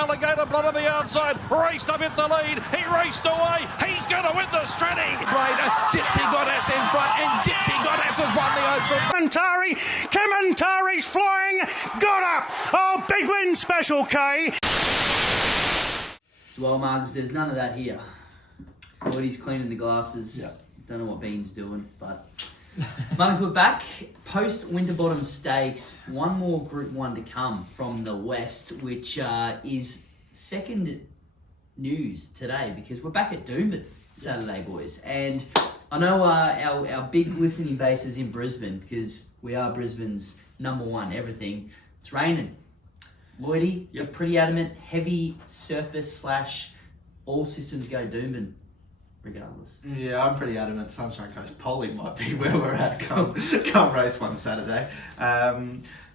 Alligator Blood on the outside, raced up in the lead, he raced away, he's going to win the Stratty. Right, Gypsy Goddess in front, and Gypsy Goddess has won the Oaks. Kamantari's flying, got up. Oh, big win special, K. Well, Margs, there's none of that here. Lloydie's cleaning the glasses. Yeah. Don't know what Bean's doing, but Mugs, we're back post Winterbottom Stakes. One more Group 1 to come from the West, which is second news today because we're back at Doomben Saturday, boys. And I know our big listening base is in Brisbane because we are Brisbane's #1 everything. It's raining. Lloydie, you're pretty adamant, heavy surface / all systems go Doomben, regardless. Yeah, I'm pretty adamant Sunshine Coast Poly might be where we're at come race 1 Saturday.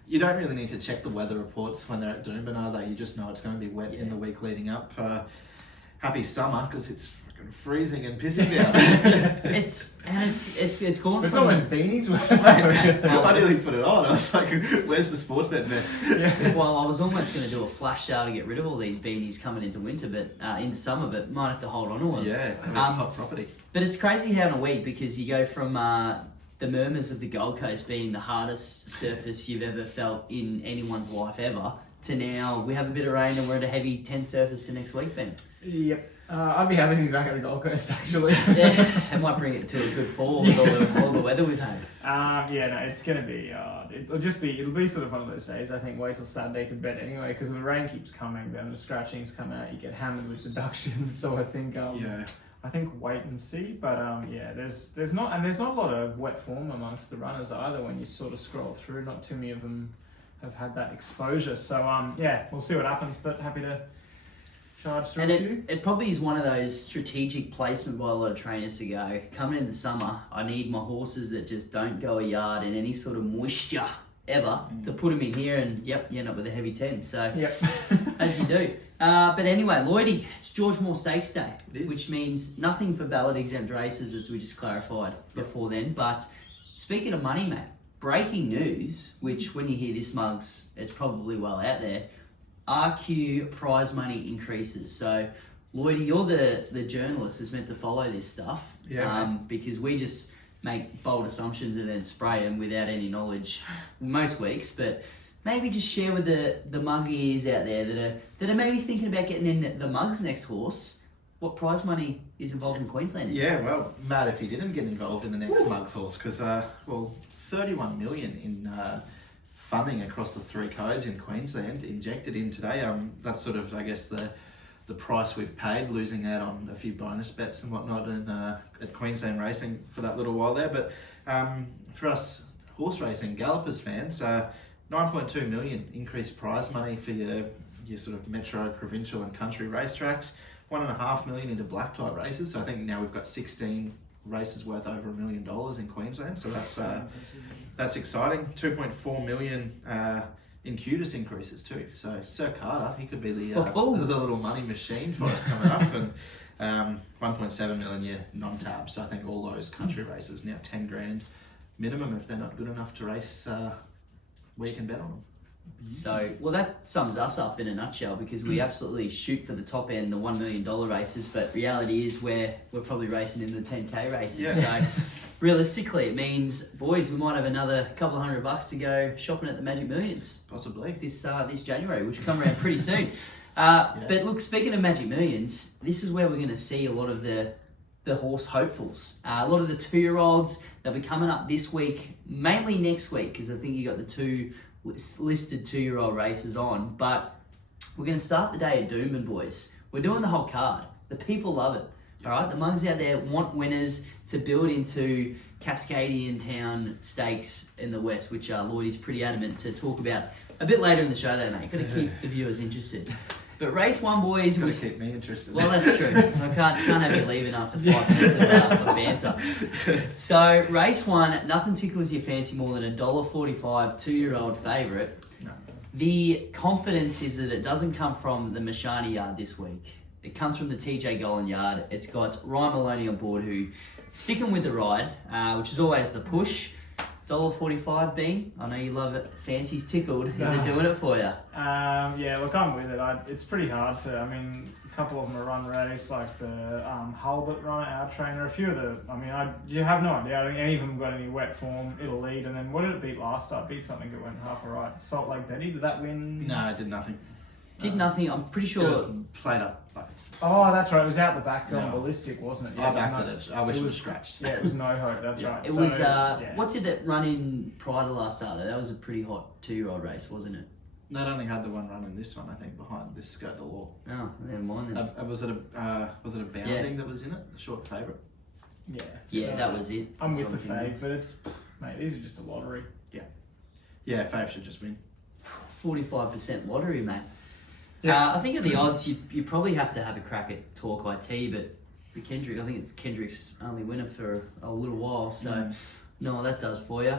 You don't really need to check the weather reports when they're at Doomben, are they? You just know it's going to be wet in the week leading up. Happy summer, because it's fucking freezing and pissing down. It's gone. It's from, almost beanies. I nearly put it on. I was like, where's the sports bet vest? Well, I was almost going to do a flash sale to get rid of all these beanies coming into winter, but into summer, but might have to hold on to them. Yeah, I mean, hot property. But it's crazy how in a week, because you go from the murmurs of the Gold Coast being the hardest surface you've ever felt in anyone's life ever, to now we have a bit of rain and we're at a heavy 10 surface the next week, Ben. Yep. I'd be happy to be back at the Gold Coast, actually. Yeah, it might bring it to a good fall with all the weather we've had. Yeah, no, it's going to be, it'll be sort of one of those days, I think, wait till Saturday to bet anyway, because if the rain keeps coming, then the scratchings come out, you get hammered with deductions, so I think, I think wait and see, but there's not a lot of wet form amongst the runners either when you sort of scroll through, not too many of them have had that exposure, so we'll see what happens, but happy to charge through and a few. it probably is one of those strategic placement by a lot of trainers to go, coming in the summer, I need my horses that just don't go a yard in any sort of moisture ever to put them in here, and you end up with a heavy 10, so as you do. But anyway, Lloydie, it's George Moore Stakes Day, which means nothing for ballot exempt races, as we just clarified before then. But speaking of money, mate, breaking news, which when you hear this, Mugs, it's probably well out there, RQ prize money increases. So, Lloydie, you're the journalist that's meant to follow this stuff, because we just make bold assumptions and then spray them without any knowledge most weeks, but maybe just share with the mug ears out there that are maybe thinking about getting in the Mug's next horse, what prize money is involved in Queensland. Yeah, well, mad if he didn't get involved in the next Mug's horse, because 31 million in funding across the 3 codes in Queensland injected in today. That's sort of, I guess, the price we've paid, losing out on a few bonus bets and whatnot at Queensland racing for that little while there. But for us horse racing gallopers fans, 9.2 million increased prize money for your sort of metro, provincial and country racetracks. 1.5 million into black type races. So I think now we've got 16 races worth over $1 million in Queensland. So that's exciting. 2.4 million in QTIS increases too. So Sir Carter, he could be the little money machine for us coming up. And 1.7 million non-tab. So I think all those country races now 10 grand minimum if they're not good enough to race where you can bet on them. So, well, that sums us up in a nutshell, because we absolutely shoot for the top end, the $1 million races, but reality is we're probably racing in the 10K races. Yeah. So, realistically, it means, boys, we might have another couple of $100 to go shopping at the Magic Millions. Possibly. This January, which will come around pretty soon. But look, speaking of Magic Millions, this is where we're going to see a lot of the horse hopefuls. A lot of the 2-year-olds, they'll be coming up this week, mainly next week, because I think you got the 2 listed 2-year-old races on. But we're going to start the day at Doomben, boys. We're doing the whole card. The people love it. All right, the mugs out there want winners to build into Cascadian Town Stakes in the West, which Lloydie's pretty adamant to talk about a bit later in the show, though, mate. Got to keep the viewers interested. But race 1, boys, was keep me interested. Well, that's true. I can't have you leaving after 5 minutes of banter. So race 1, nothing tickles your fancy more than $1.45 2-year-old favourite. No. The confidence is that it doesn't come from the Mashani yard this week. It comes from the TJ Golan yard. It's got Ryan Maloney on board, who sticking with the ride, which is always the push. $1.45 Bean. I know you love it. Fancy's tickled. Is it doing it for you? Yeah, look, I'm with it. It's pretty hard to. I mean, a couple of them are run race, like the Halbert runner, our trainer. A few of the. I mean, you have no idea. I don't think any of them got any wet form. It'll lead, and then what did it beat last start? Beat something that went half alright. Salt Lake Betty. Did that win? No, it did nothing. Did nothing. I'm pretty It sure. was played up. Oh, that's right. It was out the back going No. ballistic, wasn't it? I it was backed it. I wish it was scratched. Yeah, it was no hope. That's Yeah. right. It So, was. yeah. What did it run in prior to last start? That was a pretty hot 2-year-old race, wasn't it? No, it only had the one run in this one, I think, behind this Skirt de Law. Oh, never mind then. Was it a bounding that was in it? The short favourite? Yeah. Yeah, so that was it. I'm That's with the what I'm fave, but it's mate. These are just a lottery. Yeah, Fave should just win. 45% lottery, mate. Yeah. I think at the odds, you probably have to have a crack at Talk IT, but for Kendrick, I think it's Kendrick's only winner for a little while, so no, that does for you.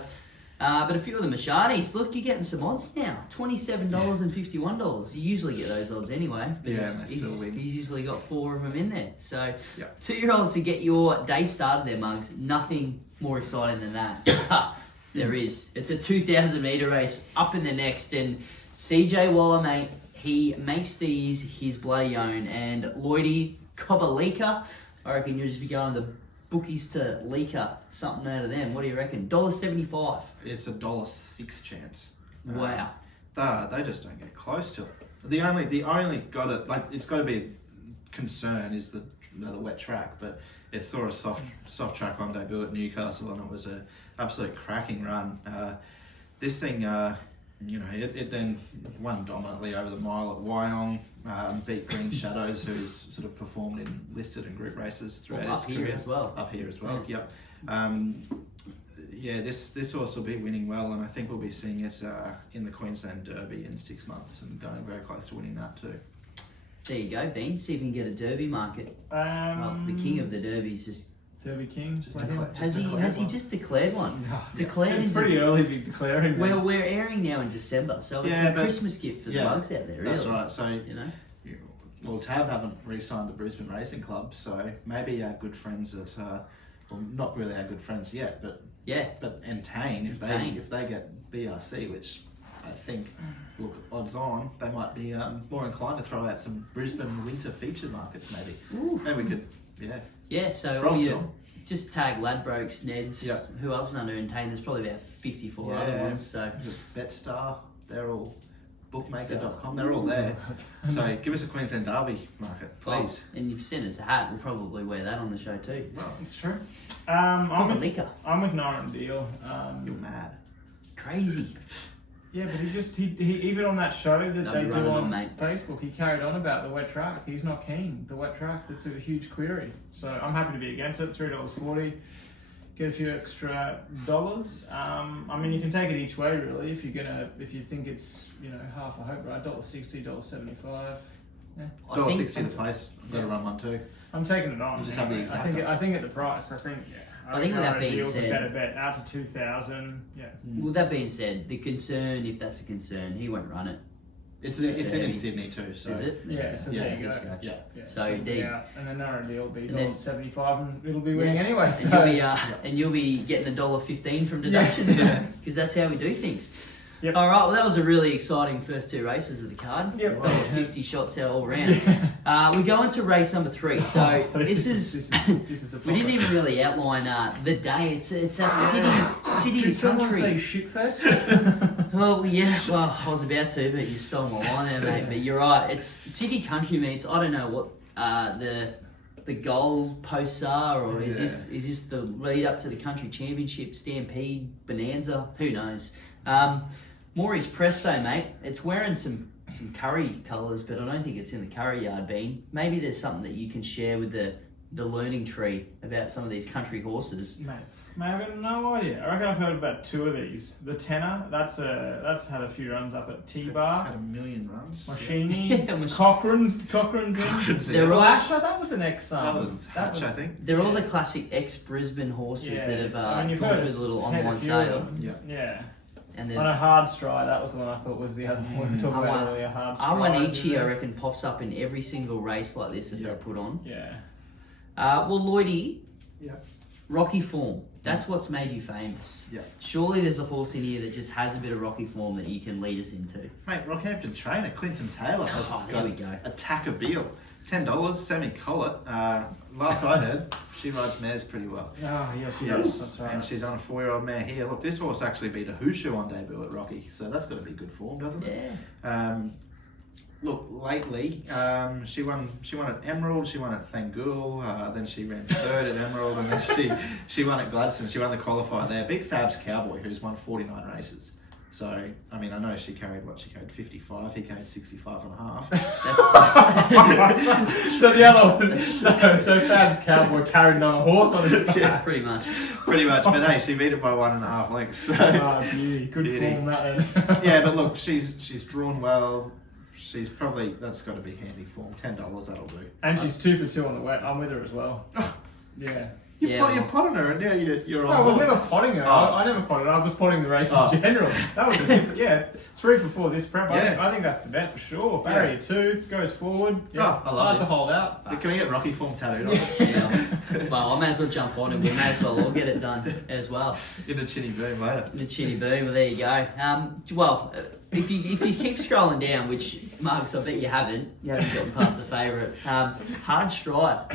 But a few of the Mashanis, look, you're getting some odds now. $27 and $51. You usually get those odds anyway. But Yeah, and they still win. he's usually got 4 of them in there. So Yeah. 2-year-olds to get your day started there, Mugs. Nothing more exciting than that. There is. It's a 2,000 metre race up in the next, and CJ Waller, mate, he makes these his bloody own. And Lloydie Kovalika, I reckon you'll just be going the bookies to leaker something out of them. What do you reckon? $1.75. It's $1.06 chance. Wow. They just don't get close to it. The only got it, like, it's got to be a concern is the wet track, but it saw a soft track on debut at Newcastle, and it was an absolute cracking run. This thing, it then won dominantly over the mile at Wyong, beat Green Shadows, who's sort of performed in listed and group races throughout Up his here career. as well. Up here as well, Yeah. yep. This horse will be winning well, and I think we'll be seeing it in the Queensland Derby in 6 months, and going very close to winning that too. There you go, Ben. See if you can get a Derby market. Well, the king of the Derby's just... Derby King. Has he just declared one? Declared It's into- pretty early to be declaring. Well, we're airing now in December, so it's Yeah, a but- Christmas gift for the bugs out there, really. That's right. So, You know? well, Tab haven't re-signed the Brisbane Racing Club, so maybe our good friends at, well, not really our good friends yet, but Yeah. Entain, Entain. if they get BRC, which I think, look, odds on, they might be more inclined to throw out some Brisbane winter feature markets, maybe. Ooh. Maybe we could, Yeah, so From all you John. just tag Ladbrokes, Neds, Yep. who else is under Entain? There's probably about 54 other Yeah. ones, so... Betstar, they're all, bookmaker.com, they're all there. So give us a Queensland Derby market, please. Oh, and you've sent us a hat, we'll probably wear that on the show too. Well, It's true. Proper I'm liquor. with Naren Deal. you're mad. Crazy. Yeah, but he even on that show that Don't they be do running on on, mate. Facebook, he carried on about the wet track. He's not keen. The wet track, that's a huge query. So I'm happy to be against it. $3.40, get a few extra dollars. I mean, you can take it each way really. If you think it's half a hope, right? $1.60, $1.75. Yeah. $1.60 the place. I've got to run one too. I'm taking it on. You just have the anyway. exact I think at the price, I think with that being Deal's said- a better bet out to 2,000. Yeah. Well, that being said, the concern, if that's a concern, he won't run it. It's a in heavy- Sydney too. So. Is it? Yeah, so Yeah, there you go. Scratch. Yeah. Yeah, So it'll be deep. out, and then Naren Deal will be And then- $1.75, and it'll be winning anyway. So And you'll be getting $1.15 from deductions, because that's how we do things. Yep. All right, well, that was a really exciting first 2 races of the card. Yep. 50 shots out all round. We go into race number 3. So this is this is a we didn't even really outline the day. It's that city Did to someone country. say shit first? Well, yeah. Well, I was about to, but you stole my line there, mate. But you're right. It's city country meets. I don't know what the goal posts are, or is this the lead up to the country championship, Stampede, Bonanza? Who knows? Maury's Presto, mate. It's wearing some curry colours, but I don't think it's in the curry yard, Bean. Maybe there's something that you can share with the learning tree about some of these country horses. Mate, I've got no idea. I reckon I've heard about 2 of these. The Tenor, that's had a few runs up at T-Bar. Had a million runs. Machini, Yeah, Cochrane's in. They're all- Splasher, that was the next That was Hatch, I think. They're all the classic ex-Brisbane horses that have you've gone heard through of- the little had a online few sale. of them. Yeah. Yeah. And On then a hard stride, that was the one I thought was the other one we were talking about earlier. Hard stride. Awanichi, I reckon, pops up in every single race like this that Yeah. they put on. Yeah. Well, Lloydie, Yeah. Rocky form. That's what's made you famous. Yeah. Surely there's a horse in here that just has a bit of Rocky form that you can lead us into. Mate, Rockhampton trainer Clinton Taylor has there we go. Attack a Beal. $10, semi-collet. Last I heard, she rides mares pretty well. Oh, yes, Yes, that's right. and she's on a 4-year-old mare here. Look, this horse actually beat a Hooshu on debut at Rocky, so that's got to be good form, doesn't it? Yeah. Look, lately, she won at Emerald, she won at Thangul, then she ran third at Emerald, and then she won at Gladstone. She won the qualifier there. Beat Fab's Cowboy, who's won 49 races. So, I mean, I know she carried 55, he carried 65 and a half. So the other one, so Fab's Cowboy carried on a horse on his back. Yeah, pretty much. Pretty much, but hey, she beat it by 1.5 lengths. So. Oh, beauty. Good Beauty. form that then. Yeah, but look, she's drawn well. She's probably, that's got to be handy form. $10, that'll do. And she's 2 for 2 on the wet. I'm with her as well. Yeah. You're potting her, and now you're on. No, I was board. never potting her. I never potted her. I was potting the race in general. That was a different. Yeah, 3 for 4 this prep. Yeah. I think that's the bet for sure. Barrier 2 goes forward. Yeah, I love hard this. to hold out. Can we get Rocky form tattooed on us? Yeah. Well, I may as well jump on and we may as well all get it done as well. In a chinny boom later. The chinny boom, well, there you go. If you keep scrolling down, which Marcus, I bet you haven't gotten past the favourite. Hard Stride.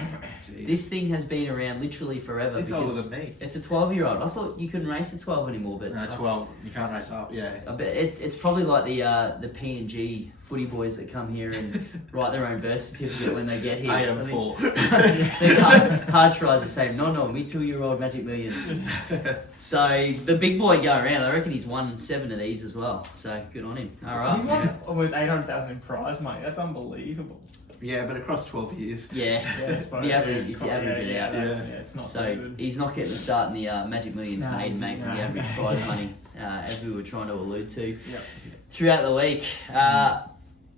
Jeez. This thing has been around literally forever. It's because older than me. It's a 12-year-old. I thought you couldn't race a 12 anymore, but No, 12. You can't race up. Yeah. I bet it's probably like the P&G footy boys that come here and write their own birth certificate when they get here. I am I 4. think hard Stride's the same. No, me 2-year-old Magic Millions. So the big boy go around. I reckon he's won 7 of these as well. So good on him. All right. He's won almost 800,000 in prize money. That's unbelievable. Yeah, but across 12 years. Yeah. Yeah, I suppose. The average, Yeah, if you average it out. Yeah, it's not so So good. he's not getting the start in the Magic Millions No, paid, he's- mate, for no. the average prize money, as we were trying to allude to Yep. throughout the week.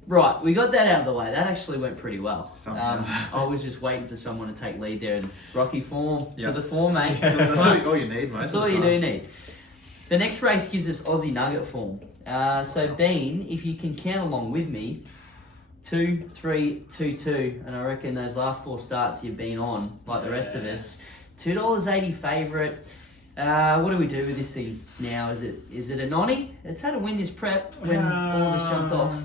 Right, we got that out of the way. That actually went pretty well. I was just waiting for someone to take lead there, and Rocky form to Yep. the form, mate. That's all you need, mate. That's all you do need. The next race gives us Aussie Nugget form. So Bean, if you can count along with me, 2, 3, 2, 2, and I reckon those last 4 starts you've been on, like the rest of us. $2.80 favourite. What do we do with this thing now? Is it a nonny? It's had a win this prep when all of us jumped off.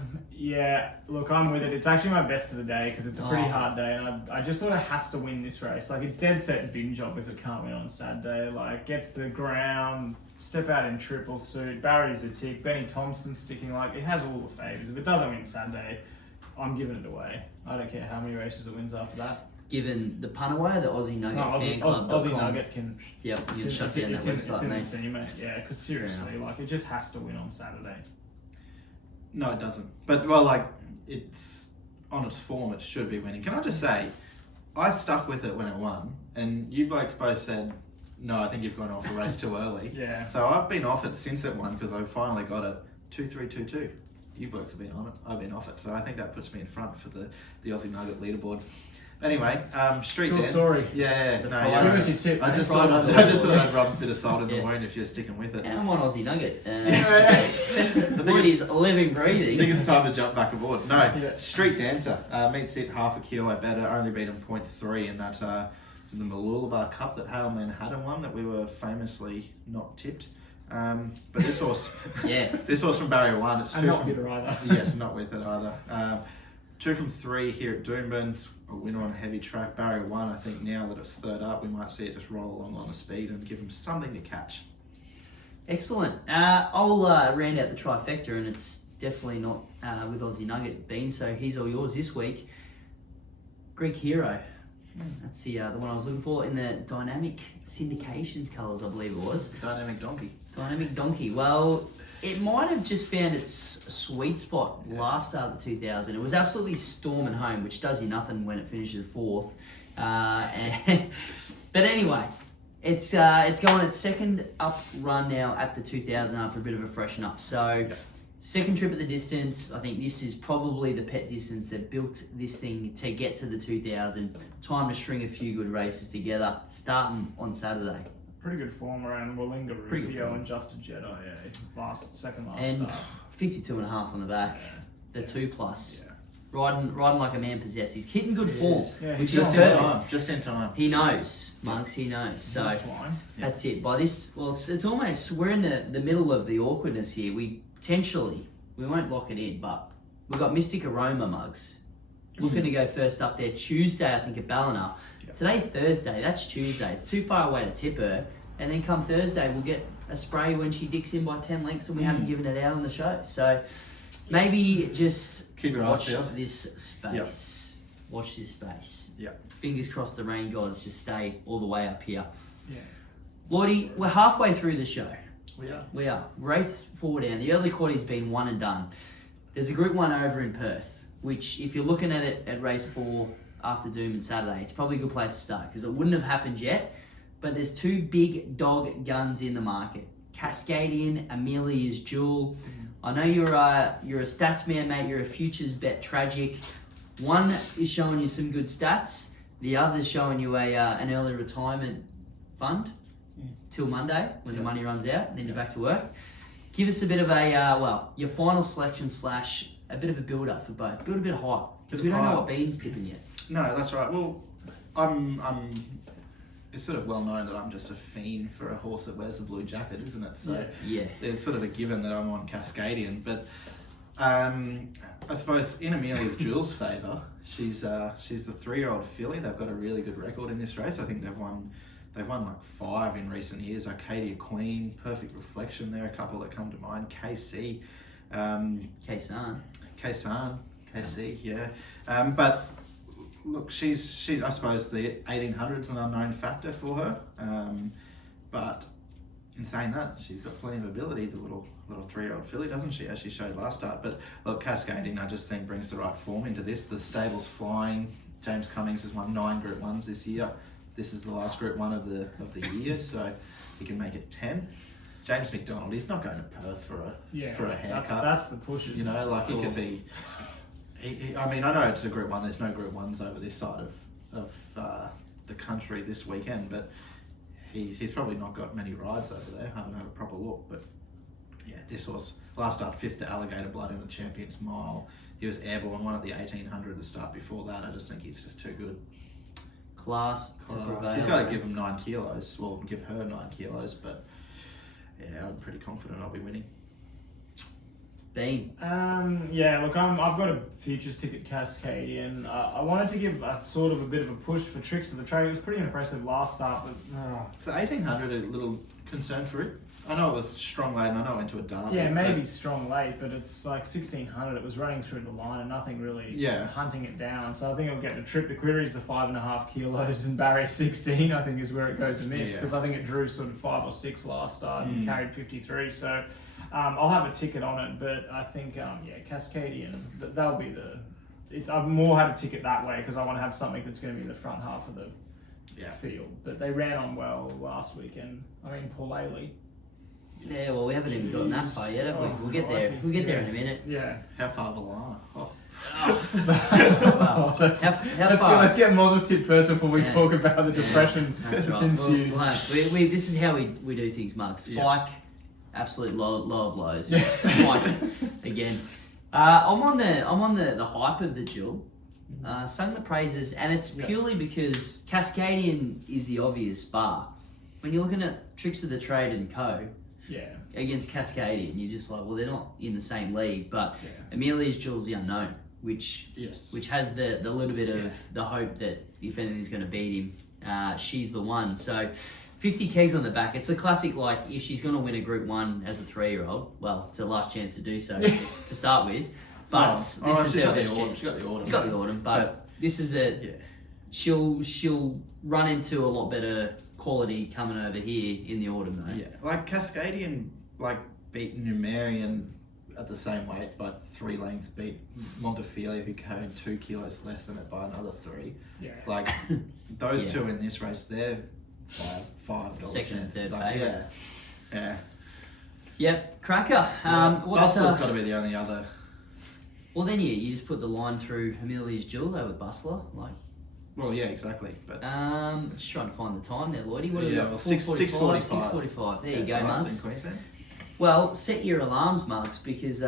Yeah, look, I'm with it. It's actually my best of the day because it's a pretty hard day, and I just thought it has to win this race. Like, it's dead set bin job if it can't win on Saturday. Like, gets to the ground, step out in triple suit, Barry's a tick, Benny Thompson's sticking. Like, it has all the favours. If it doesn't win Saturday, I'm giving it away. I don't care how many races it wins after that. Given the punt away, the Aussie Nugget fan club. Aussie Nugget can. Yep, you can shut down that It's website, in the mate. sea, mate. Yeah, because seriously, like, it just has to win on Saturday. No, it doesn't. But, well, like, it's on its form, it should be winning. Can I just say, I stuck with it when it won, and you blokes both said, no, I think you've gone off the race too early. Yeah. So I've been off it since it won because I finally got it 2-3-2-2. You blokes have been on it. I've been off it. So I think that puts me in front for the Aussie Nugget leaderboard. Anyway, Street Cool Dan. story. Yeah, no, prize. yeah. Give us your tip, I mate. just Prize thought is I'd rub a bit of salt in the Yeah. wound if you're sticking with it. And I'm on Aussie Nugget. think The body's living, I think breathing. it's time to jump back aboard. No, Yeah. Street Dancer. Meets it half a kilo better. Only beat him 0.3 in that it's in the Malulabar Cup that Hale Manhattan won that we were famously not tipped. But this horse, Yeah. this horse from Barrier 1. It's And 2 not from, with her either. yes, not with it either. 2 from 3 here at Doomben. A winner on a heavy track. Barrier 1. I think now that it's third up, we might see it just roll along on the speed and give him something to catch. Excellent. I'll round out the trifecta, and it's definitely not with Aussie Nugget Bean, so he's all yours this week. Greek Hero. That's the one I was looking for in the Dynamic Syndications colours, I believe it was. Dynamic Donkey. Dynamic Donkey. Well, it might have just found its sweet spot last start of the 2000. It was absolutely storming home, which does you nothing when it finishes 4th. But anyway, it's going its second up run now at the 2000 after a bit of a freshen up. So, second trip at the distance. I think this is probably the pet distance that built this thing to get to the 2000. Time to string a few good races together, starting on Saturday. Pretty good form around Wallinga, Pretty good Rufio, form. and Justin Jedi. Yeah, second last And start. 52.5 on the back. The 2+. Yeah. riding like a man possessed. He's hitting good form, Yeah, which he's is Just in perfect. time. Just in time. He knows, Monks. He knows. So That's fine. that's it. By this, well, it's almost we're in the middle of the awkwardness here. We won't lock it in, but we've got Mystic Aroma, Mugs. Looking to go first up there Tuesday, I think, at Ballina. Yep. Today's Thursday. That's Tuesday. It's too far away to tip her. And then come Thursday, we'll get a spray when she dicks in by 10 lengths, and we haven't given it out on the show. So maybe just Keep your eyes watch peeled. this space. Watch this space. Yeah. Fingers crossed the rain gods just stay all the way up here. Yeah. Lloydie, we're halfway through the show. We are. Race 4 down. The early quarter's been one and done. There's a Group 1 over in Perth, which if you're looking at it at race 4 after Doomben Saturday, it's probably a good place to start because it wouldn't have happened yet. But there's two big dog guns in the market. Cascadian, Amelia's Jewel. I know you're a stats man, mate. You're a futures bet tragic. One is showing you some good stats. The other's showing you an early retirement fund till Monday when the money runs out, and then you're back to work. Give us a bit of your final selection / a bit of a build up for both. Build a bit of hype because we don't know what Bean's tipping yet. No, that's right. Well, it's sort of well known that I'm just a fiend for a horse that wears the blue jacket, isn't it? So Yeah. it's sort of a given that I'm on Cascadian. But I suppose in Amelia's Jewel's favour, she's the 3-year-old filly. They've got a really good record in this race. I think they've won like 5 in recent years. Arcadia Queen, Perfect Reflection. There are a couple that come to mind. KC, Kaysan. KC, yeah. But look, she's I suppose the 1800's an unknown factor for her. But in saying that, she's got plenty of ability, the little 3-year-old filly, doesn't she, as she showed last start. But look, Cascading, I just think brings the right form into this. The stable's flying. James Cummings has won 9 Group 1s this year. This is the last Group 1 of the year, so he can make it 10. James McDonald, he's not going to Perth for a haircut. That's the push, You know, like he could be. I mean, I know it's a Group 1. There's no Group 1s over this side of the country this weekend, but he's probably not got many rides over there. I haven't had a proper look, but yeah, this horse last start 5th to Alligator Blood in the Champions Mile. He was airborne, one at the 1800 to start before that. I just think he's just too good. Class to prevail. He's got to give him 9 kilos. Well, give her 9 kilos, but yeah, I'm pretty confident I'll be winning. Bean. Yeah, look, I've got a futures ticket Cascadian. I wanted to give a sort of a bit of a push for Tricks of the Trade. It was pretty impressive last start, but So 1800 a little concern for it. I know it was strong late, and I know it went to a derby. yeah, maybe strong late, but it's like 1600. It was running through the line and nothing really hunting it down. So I think it'll get the trip. The query's the 5.5 kilos and barrier 16. I think is where it goes to miss because I think it drew sort of 5 or 6 last start and carried 53. So I'll have a ticket on it, but I think Cascadian. That'll be I've more had a ticket that way because I want to have something that's going to be in the front half of the field. But they ran on well last weekend. I mean, Paul Ailey. Yeah, well, we haven't even gotten that far yet, have we? We'll get there. We'll get there in a minute. Yeah. How far the line? Oh. Well, Let's get Moz's tip first before we talk about the depression That's right. ensued. We this is how we do things, Mark. Spike, absolute low of lows. Spike again. I'm on the hype of the Jewel. Sung the praises, and it's purely because Cascadian is the obvious bar. When you're looking at Tricks of the Trade and Co. Against Cascadian, you're just like, well, they're not in the same league, but Amelia's Jewel's the unknown, which has the little bit of the hope that if anything's going to beat him, she's the one. So 50 kegs on the back. It's a classic, like, if she's going to win a Group 1 as a 3-year-old, well, it's her last chance to do so to start with. But this is her best chance. She's got the autumn. She's got the autumn, but this is she'll run into a lot better quality coming over here in the autumn, though. Yeah, like Cascadian, beat Numerian at the same weight, but 3 lengths, beat Montefiore, who carried 2 kilos less than it by another 3. Yeah. Like, those two in this race, they're $5 Second and third like, favourite. Yeah. Yep, cracker. Bustler's got to be the only other. Well, then you just put the line through Amelia's Jewel though with Bustler, like. Well, yeah, exactly. But just trying to find the time there, Lloydie. What have we Yeah, got? well, 6:45. There you go, Marks. in Queensland. Well, set your alarms, Marks, because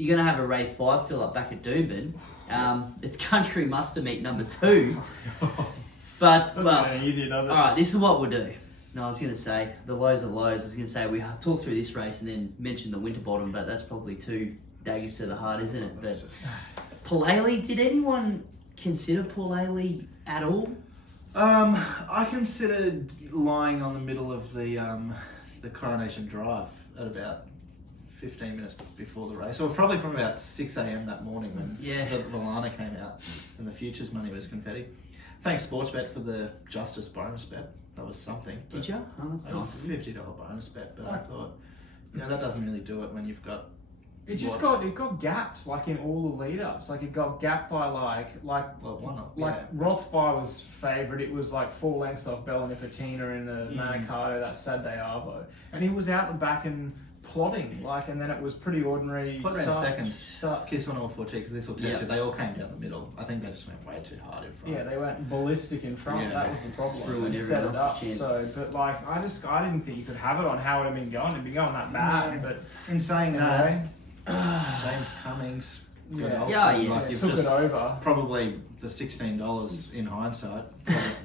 you're going to have a race 5 fill up back at Doomben. It's country muster meet number 2. But, well, easier, does it? all right, this is what we'll do. No, I was going to say, the lows of lows. I was going to say, we talked through this race and then mentioned the Winterbottom, but that's probably 2 daggers to the heart, isn't it? But Pulele, did anyone consider Pulele at all? I considered lying on the middle of the Coronation Drive at about 15 minutes before the race, or probably from about 6 a.m. that morning when Valana came out and the futures money was confetti. Thanks Sportsbet for the Justice bonus bet. That was something. Did you? Oh, that's nice. $50 bonus bet, but I thought, that doesn't really do it when you've got. It got gapped like in all the lead ups. Like it got gapped by Rothfire was favourite. It was like 4 lengths off Bella Nipotina in the Manicato that Saturday Arvo, and he was out the back and plotting and then it was pretty ordinary. Put around second. Kiss on all 4 cheeks. This will test you. They all came down the middle. I think they just went way too hard in front. Yeah, they went ballistic in front. Yeah, that was the problem. Ruined set it up. Chances. So, but I didn't think you could have it on how it had been going. It'd been going that bad. But in saying that, James Cummings. Took Just it over. Probably the $16 in hindsight.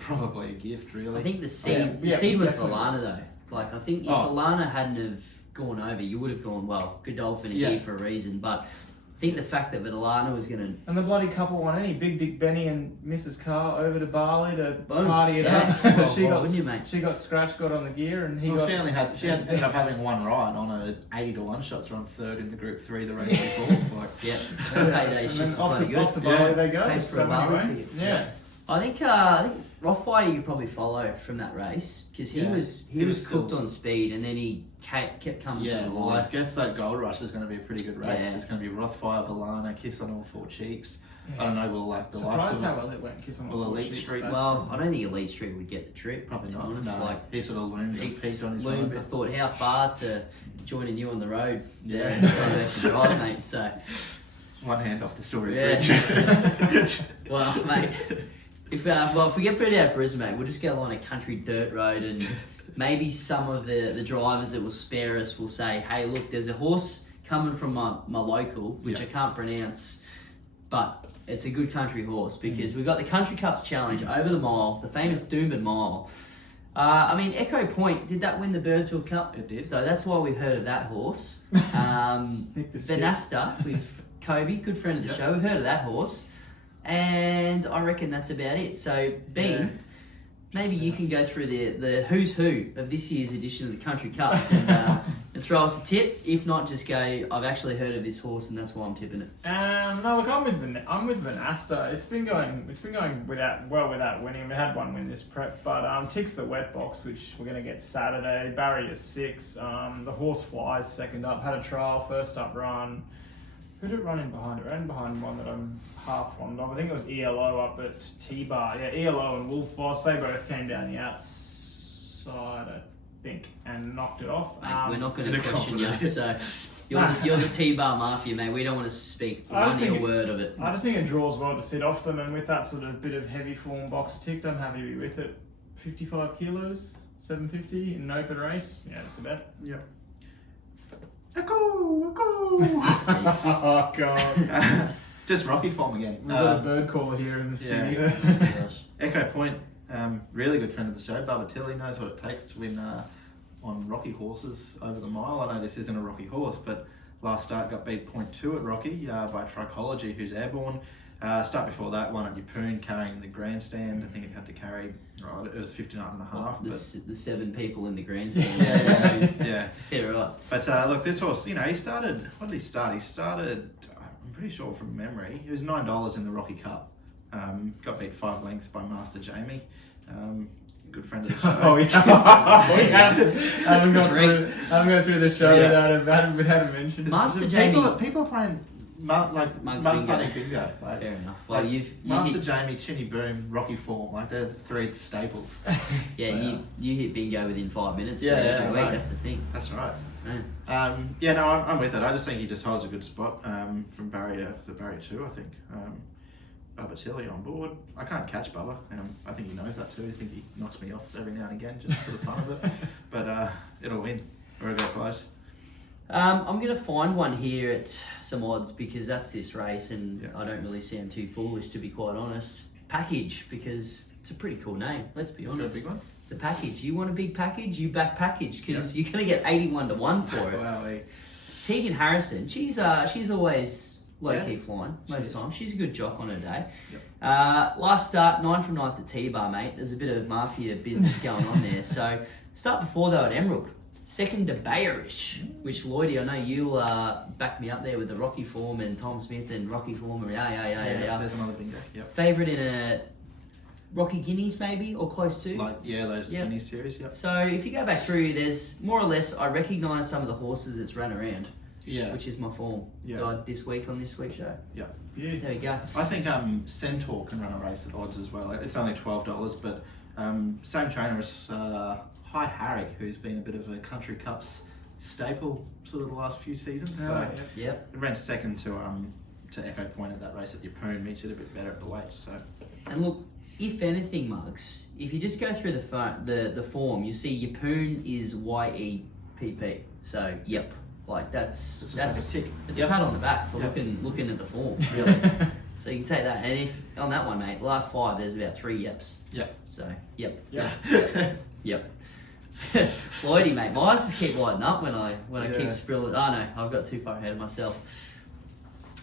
Probably a gift, really. I think the seed was Valana though. Like I think if Valana hadn't have gone over, you would have gone, well, Godolphin here for a reason. But I think the fact that Valana was going to... And the bloody couple won any. Big Dick Benny and Mrs. Carr over to Bali to party it up. She got scratched, got on the gear, and she ended up having 1 ride on a 80-1 shots, on 3rd in the Group 3 the race before. Payday's just bloody good. Off to Bali they go. Paid for a Bali ticket. Yeah. I think Rothfire you could probably follow from that race because he was cooked on speed and then he kept coming to the line. I guess that Gold Rush is going to be a pretty good race. Yeah. It's going to be Rothfire, Valana, Kiss on all 4 cheeks. Yeah. I don't know, will the surprised how well it went. Kiss on all 4 cheeks. Street. Well, I don't think Elite Street would get the trip. Probably to not. be honest. No, he sort of loomed and peaked on his loomed. I thought, how far to joining you on the road? Yeah, drive, mate. So one hand off the Story Bridge. Well, mate. If we get put out of Brisbane, mate, we'll just go on a country dirt road and maybe some of the drivers that will spare us will say, hey, look, there's a horse coming from my local, which I can't pronounce, but it's a good country horse because we've got the Country Cups Challenge over the mile, the famous Doomben Mile. Echo Point, did that win the Birdsville Cup? It did. So that's why we've heard of that horse. Benasta with Kobe, good friend of the show, we've heard of that horse. And I reckon that's about it. So, Bean, maybe you can go through the who's who of this year's edition of the Country Cups and throw us a tip. If not, just go, I've actually heard of this horse and that's why I'm tipping it. No, look, I'm with Benasta. It's been going without winning. We had one win this prep, but ticks the wet box, which we're going to get Saturday. Barrier 6. The horse flies second up. Had a trial, first up run. Who did it run in behind? It ran behind one that I'm half fond of. I think it was ELO up at T-Bar. Yeah, ELO and Wolf Boss. They both came down the outside, I think, and knocked it off. Mate, we're not going to question you. So you're the T-Bar mafia, mate. We don't want to speak one word of it. I just think it draws well to sit off them, and with that sort of bit of heavy form box ticked, I'm happy to be with it. 55 kilos, 750 in an open race. Yeah, that's about. Yeah. Echo! Oh, God. Just Rocky form again. We've got a bird caller here in the studio. Echo Point, really good friend of the show. Bubba Tilly knows what it takes to win on Rocky horses over the mile. I know this isn't a Rocky horse, but last start got beat 0.2 at Rocky by Trichology, who's airborne. Start before that, one at Yeppoon carrying the grandstand. I think it had to carry, it was 59.5. The 7 people in the grandstand. Yeah, right. But look, this horse, he started, what did he start? He started, I'm pretty sure from memory, it was $9 in the Rocky Cup. Got beat 5 lengths by Master Jamie. Good friend of the show. Oh, yeah. We haven't gone through the show without a mention. Master Jamie. People are playing Mugs Bingo. Fair enough. Well, Master Jamie, Chinny Boom, Rocky Form, they're the 3 staples. You hit bingo within 5 minutes. Every week. That's the thing. That's right. I'm with it. I just think he just holds a good spot from barrier 2, I think. Bubba Tilly on board. I can't catch Bubba. I think he knows that too. I think he knocks me off every now and again just for the fun of it. But it'll win. Or it'll go close. I'm going to find one here at some odds because that's this race, and I don't really sound too foolish, to be quite honest. Package, because it's a pretty cool name, let's be honest. Got a big one? The Package. You want a big package? You back Package, because you're going to get 81 to 1 for it. Wow. Tegan Harrison, she's always low-key flying most times. She's a good jock on her day. Yep. Last start, 9 from 9th at T-Bar, mate. There's a bit of mafia business going on there. So, start before, though, at Emerald. Second to Bayerish, which, Lloydie, I know you'll back me up there with the Rocky Form and Tom Smith and Rocky Form. Yeah. There's another bingo. Yep. Favourite in a Rocky Guineas, maybe, or close to. Those mini series. Yep. So, if you go back through, there's more or less, I recognise some of the horses that's run around. Yeah. Which is my form. Died this week on this week's show. Yeah. There we go. I think Centaur can run a race at odds as well. It's only $12, but same trainer as High Harrick, who's been a bit of a Country Cups staple sort of the last few seasons. It ran second to Echo Point at that race at Yeppoon, meets it a bit better at the weights. So. And look, if anything, Mugs, if you just go through the form, you see Yeppoon is YEPP. So like that's like a tick. It's a pat on the back for looking at the form, really. So you can take that, and if on that one, mate, last 5 there's about 3 yeps. Yep. So yep. Lloydie, mate, my eyes just keep lighting up when I keep sprilling. Oh no, I've got too far ahead of myself.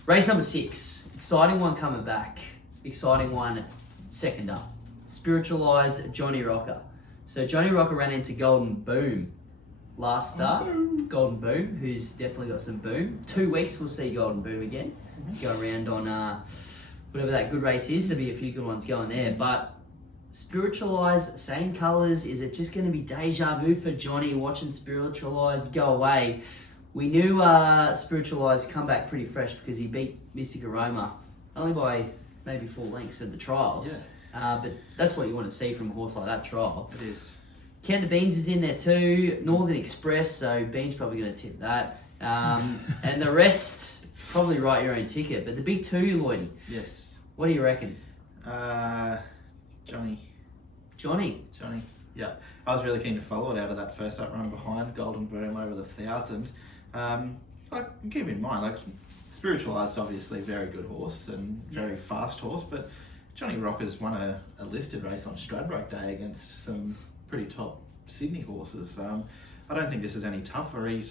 Race number 6, exciting one coming back. Exciting one, second up. Spiritualized Johnny Rocker. So Johnny Rocker ran into Golden Boom last start. Golden Boom, who's definitely got some boom. 2 weeks we'll see Golden Boom again. Go around on whatever that good race is. There'll be a few good ones going there. But Spiritualized, same colours. Is it just going to be deja vu for Johnny watching Spiritualized go away? We knew Spiritualized come back pretty fresh because he beat Mystic Aroma only by maybe 4 lengths at the trials. But that's what you want to see from a horse like that trial. It is. Counter Beans is in there too. Northern Express, so Beans probably going to tip that. And the rest, probably write your own ticket. But the big 2, Lloydie. Yes. What do you reckon? Johnny. Yeah. I was really keen to follow it out of that first up run behind Golden Boom over the 1,000. Keep in mind, Spiritualized, obviously, very good horse and very fast horse, but Johnny Rocker's won a listed race on Stradbroke Day against some pretty top Sydney horses. I don't think this is any tougher. He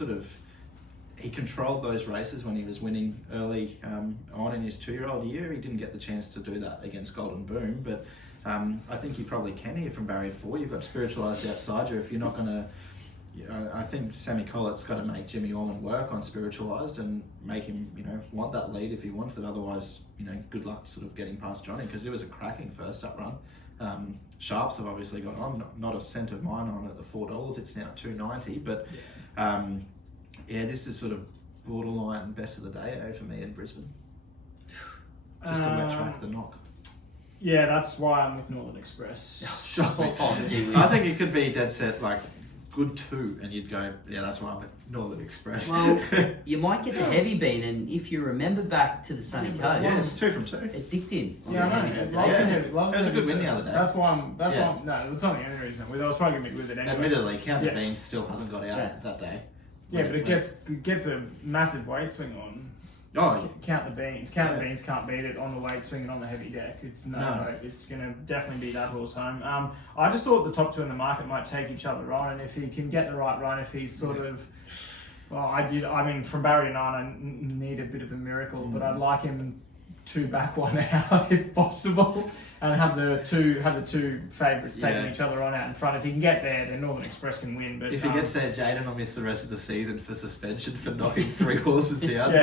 controlled those races when he was winning early on in his 2-year-old year. He didn't get the chance to do that against Golden Boom, but I think he probably can here from barrier 4. You've got Spiritualized outside you. If you're not going to, I think Sammy Collett's got to make Jimmy Orman work on Spiritualized and make him, want that lead if he wants it. Otherwise, good luck sort of getting past Johnny, because it was a cracking first up run. Sharps have obviously got on, not a cent of mine on at the $4. It's now $2.90, but this is sort of borderline best of the day for me in Brisbane. Just to wet track the knock. Yeah, that's why I'm with Northern Express. I think it could be dead set good 2, and you'd go, that's why I'm with Northern Express. Well, you might get the heavy bean, and if you remember back to the Sunny Coast, it's 2 from 2. It dicked in. Yeah, I know. It was a good win the other day. That's why I'm. No, it's not the only reason. I was probably going to be with it anyway. Admittedly, Counter Beans still hasn't got out that day. Yeah, but it gets a massive weight swing on. Count the Beans. Count the Beans can't beat it on the weight swing and on the heavy deck. It's no hope. It's going to definitely be that horse home. I just thought the top 2 in the market might take each other on, and if he can get the right run, if he's sort of, from barrier 9, I need a bit of a miracle, but I'd like him to back one out if possible, and have the two favourites taking each other on out in front. If he can get there, then Northern Express can win. But if he gets there, Jaden will miss the rest of the season for suspension for knocking 3 horses down. I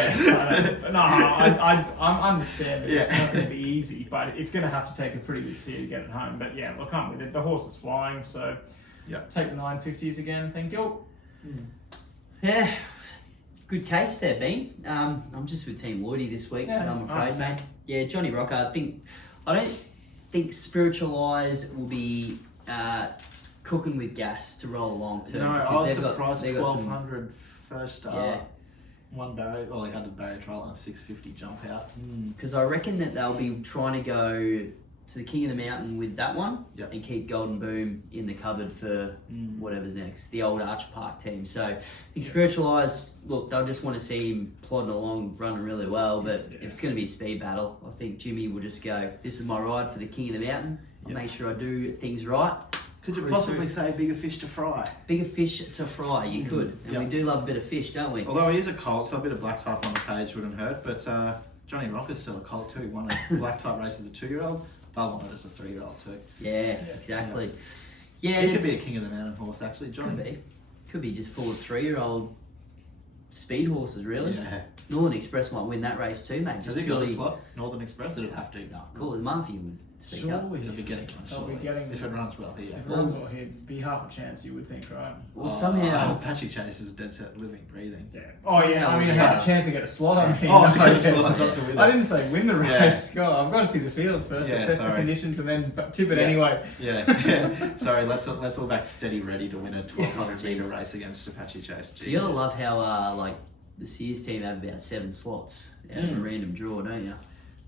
understand that it's not going to be easy, but it's going to have to take a pretty good steer to get it home. But yeah, look, I'm with it. The horse is flying, so take the 950s again. Thank you. Yeah. Good case there, Bean. I'm just with Team Lloydie this week, I'm afraid, mate. Yeah, Johnny Rocker. I don't think Spiritualized will be cooking with gas to roll along too. No, I was surprised 1,200 first start. Yeah. One barrier, well, he had a barrier trial and a 650 jump out. Because I reckon that they'll be trying to go to the King of the Mountain with that one, Yep. and keep Golden Boom in the cupboard for whatever's next. The old Archer Park team. So I think Spiritual Eyes, look, they'll just want to see him plodding along, running really well. But if it's going to be a speed battle, I think Jimmy will just go, this is my ride for the King of the Mountain. I'll make sure I do things right. Could you possibly say bigger fish to fry? Bigger fish to fry, you could. And we do love a bit of fish, don't we? Although he is a colt, so a bit of black type on the cage wouldn't hurt. But Johnny Rocker's still a colt too. He won a black type race as a 2-year-old. They'll want it as a 3-year-old too. Yeah, exactly. Yeah, He could be a King of the Mountain horse actually, Johnny. Could be just full of 3-year-old speed horses, really. Yeah. Northern Express might win that race too, mate. Has Just he got a purely slot? Northern Express? It'd have to. no, cool as Murphy would speak up. Surely He'll be getting one. They'll be surely. getting- If it runs well here. If it runs well, he'd be half a chance, you would think, right? Well, somehow. Apache Chase is dead set living, breathing. Yeah. Oh yeah. I mean, Somehow, have a chance to get a slot. I mean, Oh, no, get a yeah. slot, not to win I it. didn't say win the race. Yeah. God, I've got to see the field first, Yeah, assess the sorry. conditions, and then tip it anyway. Yeah. Sorry, let's all back steady ready to win a 1200 metre Jeez. race against Apache Chase. So you gotta Jesus. love how like the Sears team have about 7 slots out of a random draw, don't you?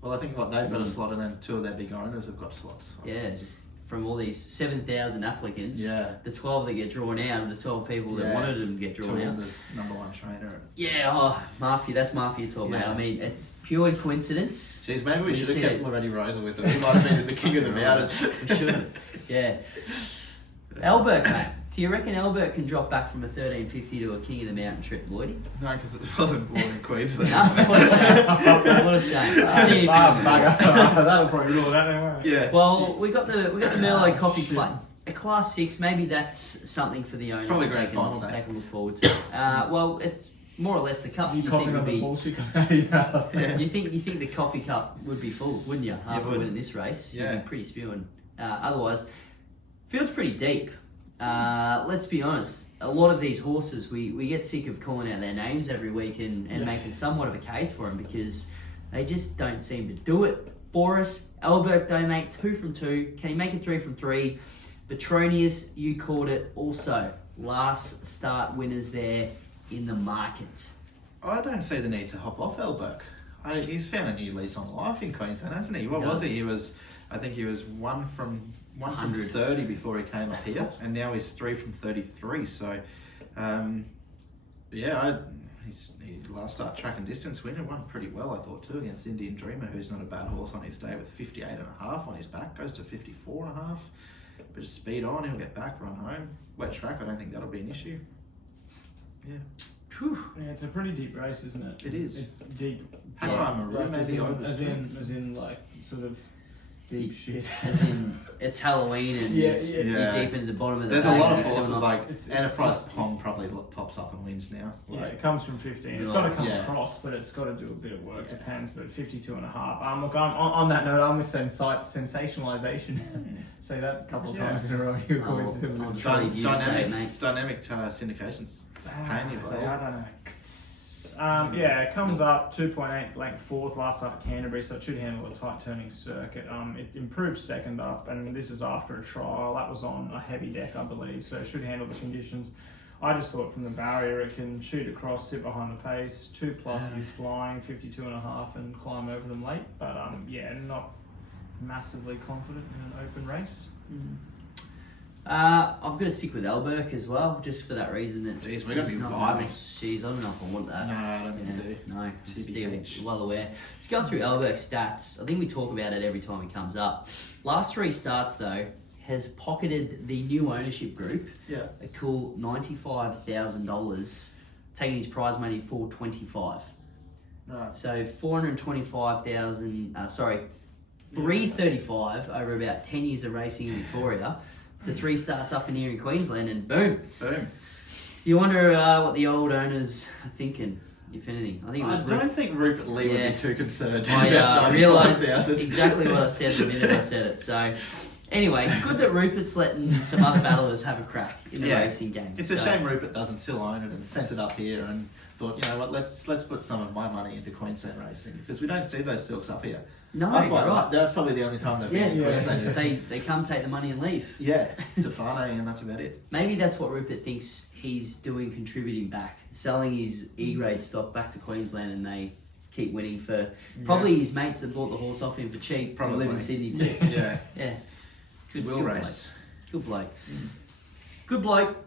Well, I think they've got a slot, and then 2 of their big owners have got slots. Yeah, just from all these 7,000 applicants, Yeah. the 12 that get drawn out, the 12 people that wanted them to get drawn out. Toowoomba's #1 trainer. Yeah, Mafia, that's Mafia talk, mate. Yeah. I mean, it's pure coincidence. Jeez, maybe we When you should see have kept it- Loretta Rosa with it. We might have been the King of the Mountain. We should. Yeah. Albert, mate. Do you reckon Albert can drop back from a 1350 to a King of the Mountain trip, Lloydie? No, because it wasn't born in Queensland. No, what a shame. What a shame. Just see if he can- That'll probably rule that anyway. Yeah. Well, we got the Merlot coffee plate. A Class 6, maybe that's something for the owners probably that grand final day. they can look forward to. Well, it's more or less the cup. You think Coughing would on the be. bullshit coming out. Yeah. You think the coffee cup would be full, wouldn't you? After would. winning this race, Yeah. you'd be pretty spewing. Otherwise, field's pretty deep. Let's be honest. A lot of these horses, we get sick of calling out their names every week and making somewhat of a case for them because they just don't seem to do it. Boris, Albert Domake, 2 from 2. Can he make it 3 from 3? Petronius, you called it also. Last start winners there in the market. I don't see the need to hop off Elberg. He's found a new lease on life in Queensland, hasn't he? What was does. he? I think he was 1 from 100. 30 before he came up here, and now he's 3 from 33. So, he last start track and distance winner, won pretty well, I thought, too, against Indian Dreamer, who's not a bad horse on his day with 58.5 on his back, goes to 54.5. Bit of speed on, he'll get back, run home. Wet track, I don't think that'll be an issue. Yeah. Whew. Yeah, it's a pretty deep race, isn't it? It is. Deep. Hakkai Maroon, Like, maybe. as in like sort of deep shit. As in, it's Halloween and Yeah, you're yeah. deep into the bottom of the There's bag a lot and of there's horses still not- like it's Enterprise just- Pong probably pops up and wins now. Yeah, Like, it comes from 15. It's got to come Yeah. across, but it's got to do a bit of work. Depends, but 52.5. Look, on that note, I'm with sensationalisation. Say that a couple of times in a row. You I'll- always do I'll it. try you say it, mate. it's dynamic syndications. Paying you, boys. I don't know. Yeah, it comes up 2.8 length 4th last start at Canterbury, so it should handle a tight turning circuit. It improved 2nd up, and this is after a trial. That was on a heavy deck, I believe, so it should handle the conditions. I just thought from the barrier it can shoot across, sit behind the pace. 2+ is flying, 52.5, and climb over them late. But not massively confident in an open race. I've got to stick with Alberg as well, just for that reason that. Jeez, we're gonna he's be not vibing. nice. Jeez, I don't know if I want that. No, I don't think you do. No, TBH. still well aware. Let's go through Alberg's stats. I think we talk about it every time he comes up. Last 3 starts though, has pocketed the new ownership group Yeah. a cool $95,000, taking his prize money for $25. Right. So 425,000. $335 over about 10 years of racing in Victoria to 3 starts up in here in Queensland, and boom. Boom. You wonder what the old owners are thinking, if anything. I think it was I don't think Rupert Lee would Yeah. be too concerned. I about realised 95,000. exactly what I said the minute I said it. So, anyway, good that Rupert's letting some other battlers have a crack in the Yeah. racing game. It's a shame Rupert doesn't still own it and sent it up here and thought, you know what, let's put some of my money into Queensland racing because we don't see those silks up here. No, I you're quite right. like- That's probably the only time they've been in Yeah, Queensland. is- They come take the money and leave. Yeah, to Fane, and that's about it. Maybe that's what Rupert thinks he's doing, contributing back, selling his E-grade stock back to Queensland, and they keep winning for probably his mates that bought the horse off him for cheap. Probably live in Sydney too. Yeah. Yeah. Good Will race. Good bloke. Good bloke.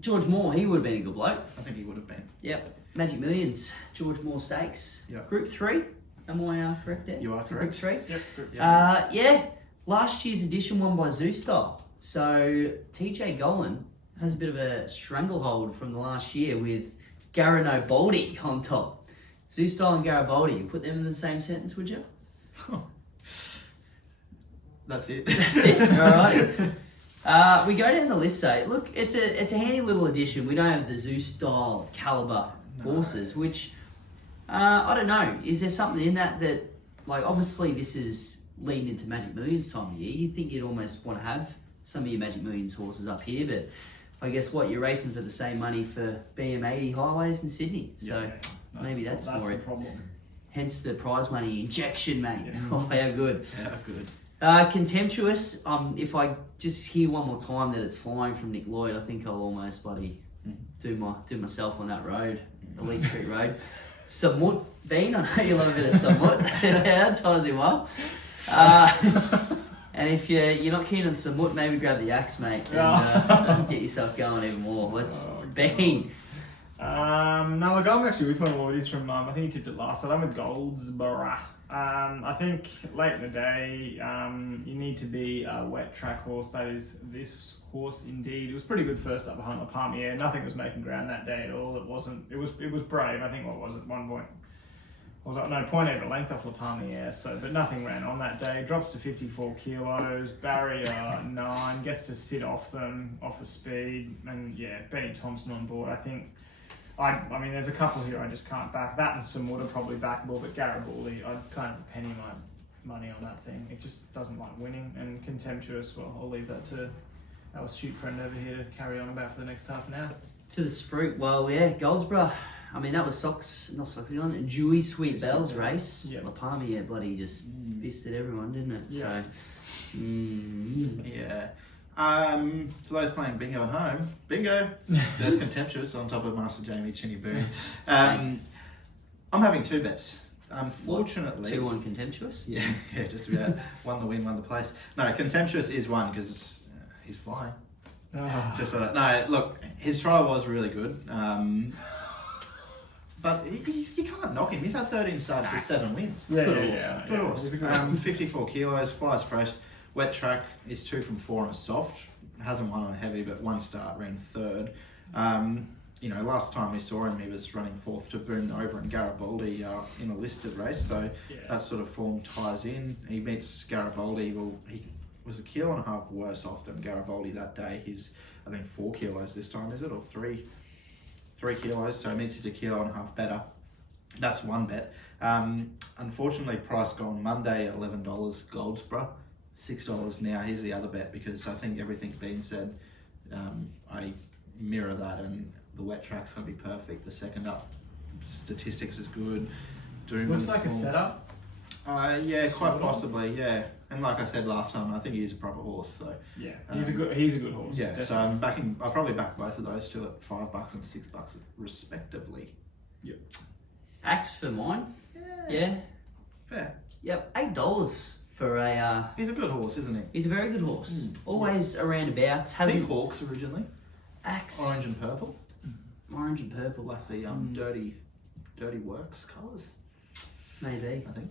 George Moore, he would have been a good bloke. I think he would have been. Yep. Magic Millions, George Moore Stakes. Yep. Group 3. Am I correct there? You are Is it correct. Group 3? Yep. Good. Yeah. Last year's edition won by Zoo Style. So TJ Golan has a bit of a stranglehold from the last year with Garibaldi on top. Zoo Style and Garibaldi, you put them in the same sentence, would you? That's it. That's it. Alrighty. We go down the list. So look, it's a handy little addition. We don't have the Zoo Style caliber horses, which I don't know. Is there something in that like obviously this is leading into Magic Millions time of year. You think you'd almost want to have some of your Magic Millions horses up here, but I guess you're racing for the same money for BM80 highways in Sydney. So maybe that's more the it. problem. Hence the prize money injection, mate. Yeah. Oh, how good. Yeah, good. Contemptuous. If I just hear one more time that it's flying from Nick Lloyd, I think I'll almost bloody do myself on that road, Elite Street Road. Samut Bean, I know you love a bit of Samut. Yeah, ties him well. And if you're not keen on Samut, maybe grab the axe, mate, and get yourself going even more. Let's Bean. No, look, I'm actually with one of Lloyd's from, I think he tipped it last, so I'm with Goldsborough. I think late in the day, you need to be a wet track horse. That is this horse indeed. It was pretty good first up behind La Palmiere. Nothing was making ground that day at all. It was brave. I think, what was it, 1 point? Was it, no, 0.8 length off La Palmiere, but nothing ran on that day. Drops to 54 kilos, barrier 9, gets to sit off them, off the speed, and yeah, Benny Thompson on board. I think, I mean, there's a couple here I just can't back. That and some would are probably backable, but Garibaldi, I'd kind of penny my money on that thing. It just doesn't like winning. And Contemptuous, well, I'll leave that to our astute friend over here to carry on about for the next half an hour. To the Spruik, well, yeah, Goldsborough. I mean, that was Dewey Sweet Bells race. Yeah. La Palmiere bloody just fisted everyone, didn't it? Yeah. So, Yeah. For those playing bingo at home, bingo. There's Contemptuous on top of Master Jamie Chinny Boone. I'm having 2 bets. Unfortunately, 2 on Contemptuous. Yeah, just about. Won the win, won the place. No, Contemptuous is one because he's flying. Just so that. No, look, his trial was really good. But you can't knock him. He's had 13 starts with 7 wins. Good horse. He's a good 54 kilos, flies fresh, wet track. Is 2 from 4 on a soft. Hasn't won on heavy, but 1 start, ran 3rd. Last time we saw him, he was running 4th to Boone over and Garibaldi in a listed race. So that sort of form ties in. He meets Garibaldi. Well, he was 1.5 kilos worse off than Garibaldi that day. He's, I think, 4 kilos this time, is it? Or 3 kilos, so it means it's 1.5 kilos better. That's one bet. Unfortunately, price gone Monday, $11, Goldsborough, $6 now. Here's the other bet because I think everything's been said. I mirror that, and the wet track's going to be perfect. The second up statistics is good. Doomben Looks like a setup. Yeah, quite possibly, yeah. And like I said last time, I think he is a proper horse. So yeah, he's a good horse. Yeah, definitely. so I'll probably back both of those two at $5 and $6 respectively. Yep. Axe for mine. Yeah. Fair. Yep. $8 for a. He's a good horse, isn't he? He's a very good horse. Always around abouts. Hasn't Pink Hawks originally. Axe. Orange and purple. Orange and purple. Like the dirty works colours. Maybe. I think.